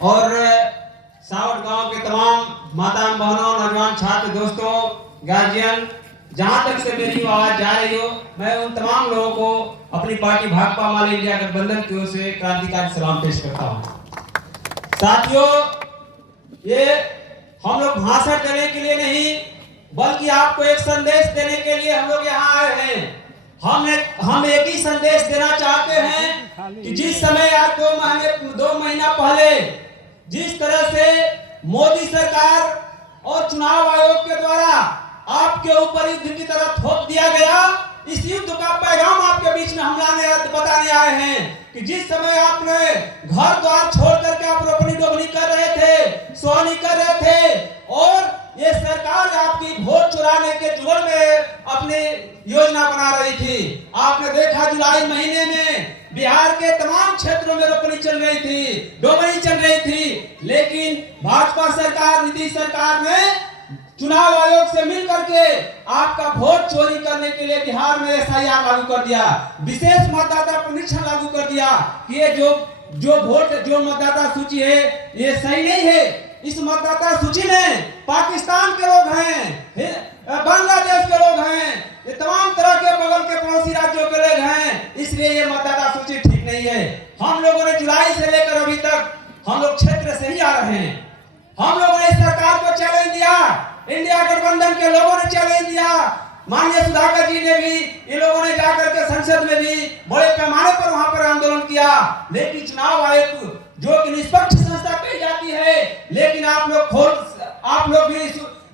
और सावट गांव के तमाम माता बहनों, नौजवान छात्र दोस्तों, गार्जियन, जहां तक से मेरी आवाज जा रही हो, मैं उन तमाम लोगों को अपनी पार्टी भाकपा माले इंडिया गठबंधन की ओर से क्रांतिकारी सलाम पेश करता हूं। साथियों, ये हम लोग भाषण देने के लिए नहीं बल्कि आपको एक संदेश देने के लिए हम लोग यहाँ आए हैं। हम एक ही संदेश देना चाहते हैं कि जिस समय आज 2 महीना पहले जिस तरह से मोदी सरकार और चुनाव आयोग के द्वारा आपके ऊपर युद्ध की तरह थोप दिया गया, इस युद्ध का पैगाम आपके बीच में हम बताने आए हैं कि जिस समय आपने घर द्वार छोड़ करके आप रोपनी डोबनी कर रहे थे, सोहनी कर रहे थे और ये सरकार आपकी वोट चुराने के जुगल में अपनी योजना बना रही थी। आपने देखा जुलाई महीने में बिहार के तमाम क्षेत्रों में रोपनी चल रही थी, डोबनी चल रही थी, लेकिन भाजपा सरकार, नीतीश सरकार ने चुनाव आयोग से मिलकर के आपका वोट चोरी करने के लिए बिहार में एसआईआर लागू कर दिया, विशेष मतदाता परीक्षण लागू कर दिया कि ये जो मतदाता सूची है ये सही नहीं है। इस मतदाता सूची में पाकिस्तान के लोग हैं, बांग्लादेश के लोग हैं, ये तमाम तरह के बगल के पड़ोसी राज्यों के लोग हैं, इसलिए ये मतदाता सूची ठीक नहीं है। हम लोगों ने जुलाई से लेकर अभी तक हम लोग क्षेत्र से ही आ रहे हैं। हम लोगों ने इस सरकार को चैलेंज दिया, इंडिया गठबंधन के लोगों ने चैलेंज दिया, माननीय सुधाकर जी ने भी, इन लोगों ने जाकर के संसद में भी बड़े पैमाने पर वहां पर आंदोलन किया, लेकिन चुनाव आयोग जो कि निष्पक्ष संस्था कही जाती है, लेकिन आप लोग भी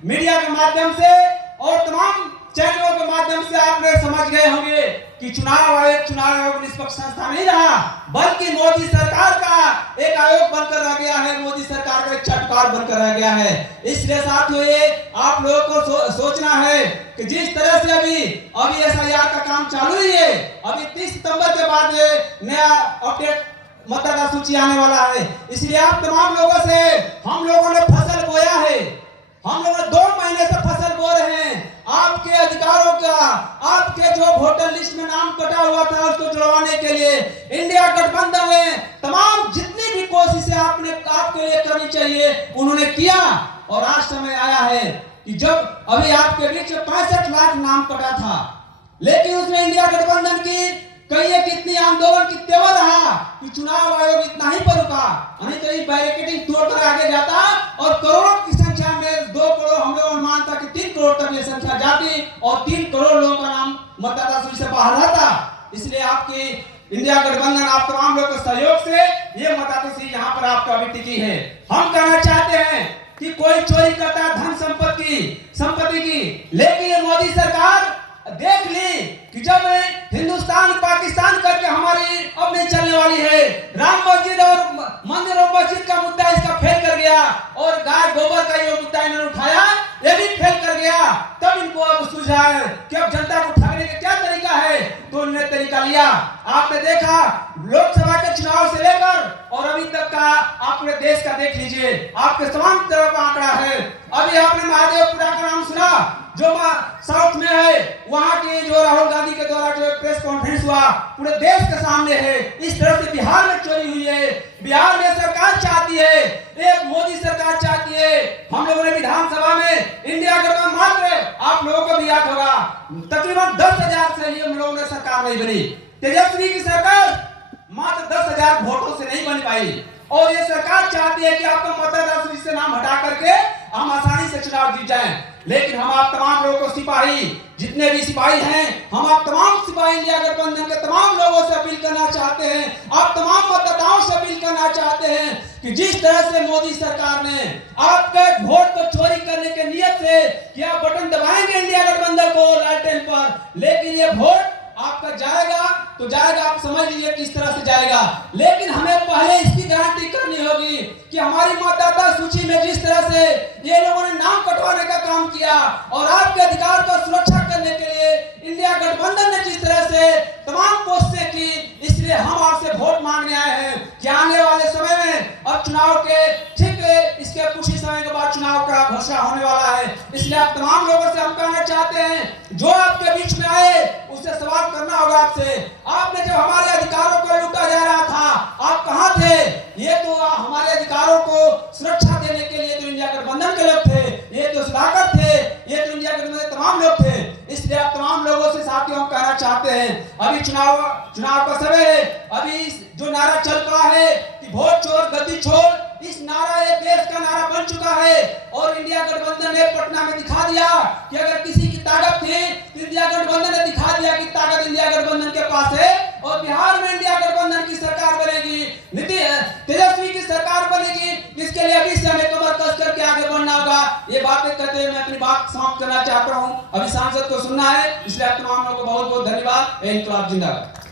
मीडिया के माध्यम से और तमाम चैनलों के माध्यम से आपने समझ गए होंगे कि चुनाव आयोग निष्पक्ष संस्था नहीं रहा, बल्कि मोदी सरकार का एक आयोग बनकर रह गया है, मोदी सरकार का एक चटकार बनकर रह गया है। इसलिए साथियों, ये आप लोगों को सोचना है कि जिस तरह से अभी एसआईआर का काम चालू ही है, अभी 30 सितंबर के बाद नया अपडेट मतदाता सूची आने वाला है। इसलिए आप तमाम लोगों से, हम लोगों ने फसल बोया है, हम लोग 2 महीने से फसल बो रहे हैं, आपके अधिकारों का, आपके जो वोटर लिस्ट में नाम कटा हुआ था उसको जुड़वाने के लिए इंडिया गठबंधन ने तमाम जितनी भी कोशिशें आपके लिए करनी चाहिए उन्होंने किया, और आज समय आया है कि जब अभी आपके बीच में 65 लाख नाम कटा था, लेकिन उसमें इंडिया गठबंधन की कहिए कितनी आंदोलन की तेवर रहा कि चुनाव आयोग इतना ही पर रुका, नहीं तो ये बैरिकेडिंग तोड़कर आगे जाता और करोड़ों की संख्या में 2 करोड़, हम लोग अनुमान था कि 3 करोड़ तक ये संख्या जाती और 3 करोड़ लोगों का नाम मतदाता सूची से बाहर रहता। इसलिए आपकी इंडिया गठबंधन, आप तमाम लोगों के सहयोग से ये मतदाता सूची यहाँ पर आपका अभी टिकी है। हम कहना चाहते हैं कि कोई चोरी करता है धन संपत्ति की, लेकिन ये मोदी सरकार देख ली कि जब हिंदुस्तान पाकिस्तान करके हमारी अब नहीं चलने वाली है, राम मस्जिद और मंदिर और मस्जिद का मुद्दा इसका फेल कर गया और गाय गोबर का ये मुद्दा इन्होंने उठाया, ये भी फेल कर गया। तब इनको अब सुझा है कि अब जनता को ठगने का क्या तरीका है, तो इन्होंने तरीका लिया। आपने देखा लोकसभा के चुनाव से लेकर और अभी तक का आपने देश का देख लीजिए, आपके तमाम तरह का आंकड़ा है। अभी आपने महादेवपुरा का नाम सुना, जो साउथ में है, वहां के जो राहुल गांधी के द्वारा जो प्रेस कॉन्फ्रेंस हुआ पूरे देश के सामने है। इस तरह से बिहार में चोरी हुई है, बिहार में सरकार चाहती है, एक मोदी सरकार चाहती है। हम लोगों ने विधानसभा में इंडिया गठबंधन मात्र, आप लोगों को भी याद होगा, तकरीबन 10,000 से ही हम लोगों ने सरकार नहीं बनी। तेजस्वी की सरकार मात्र 10,000 वोटों से नहीं बन पाई, और ये सरकार चाहती है कि आपको मतदाता सूची से नाम हटा करके हम आसानी से चुनाव जीत जाएं। लेकिन हम आप तमाम लोगों को, सिपाही जितने भी सिपाही हैं, हम आप तमाम सिपाही इंडिया गठबंधन के तमाम लोगों से अपील करना चाहते हैं, आप तमाम मतदाताओं से अपील करना चाहते हैं कि जिस तरह से मोदी सरकार ने आपके वोट को चोरी करने के नियत से कि आप बटन दबाएंगे इंडिया गठबंधन को लालटेन पर, लेकिन ये वोट आपका जाएगा तो जाएगा, आप समझ लीजिए किस तरह से जाएगा। लेकिन हमें पहले इसकी गारंटी करनी होगी कि हमारी मतदाता सूची में जिस तरह से ये लोगों ने नाम कटवाने का काम किया और आपके अधिकार को सुरक्षा करने के लिए इंडिया गठबंधन ने जिस तरह से तमाम कोशिशें की, इसलिए हम आपसे वोट मांगने आए हैं कि आने वाले समय में अब चुनाव के ठीक इसके कुछ ही समय के बाद चुनाव का घोषणा होने वाला है। इसलिए आप तमाम लोगों से हम कहना चाहते हैं, जो आपके बीच में आए उससे सवाल करना होगा आपसे, आपने जब हमारे अधिकारों को लूटा जा रहा था आप कहां थे? ये तो हमारे अधिकारों तमाम लोगों से साथियों हम कहना चाहते हैं, अभी चुनाव का समय है। अभी जो नारा चल रहा है कि वोट चोर गद्दी छोड़, इस नारा एक देश का नारा बन चुका है। और इंडिया गठबंधन ने पटना में दिखा दिया कि अगर किसी की ताकत थी तो इंडिया गठबंधन ने दिखा दिया कि ताकत इंडिया गठबंधन के पास है। और बिहार में इंडिया गठबंधन की सरकार बनेगी, तेजस्वी की सरकार बनेगी। इसके लिए अभी से हमें कमर कस करके आगे बढ़ना होगा। ये बातें कहते हुए मैं अपनी बात समाप्त करना चाहता हूँ। अभी सांसद को सुनना है, इसलिए आप तमाम लोगों को बहुत बहुत धन्यवाद। इंकलाब जिंदाबाद।